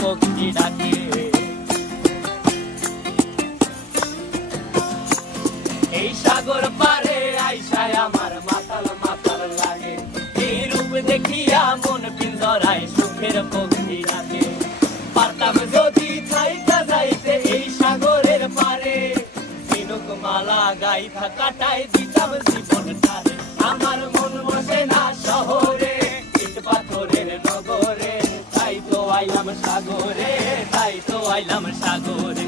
পক্ষী ডাকে। এই সাগর পারে আইসায় আমার মাতাল মাতাল লাগে, এই রূপ দেখিয়া মন পিঞ্জরায় সুখের পক্ষী ডাকে। পারতাম যদি থাইকা যাইতে এই সাগরের পারে, ঝিনুক মালা গাইথা কাটাই দিতাম জীবনটারে। আমার মন বসে না শহরে, ইট পাথরের নগরে, তাই তো আইলাম সাগরে, তাই তো আইলাম সাগরে।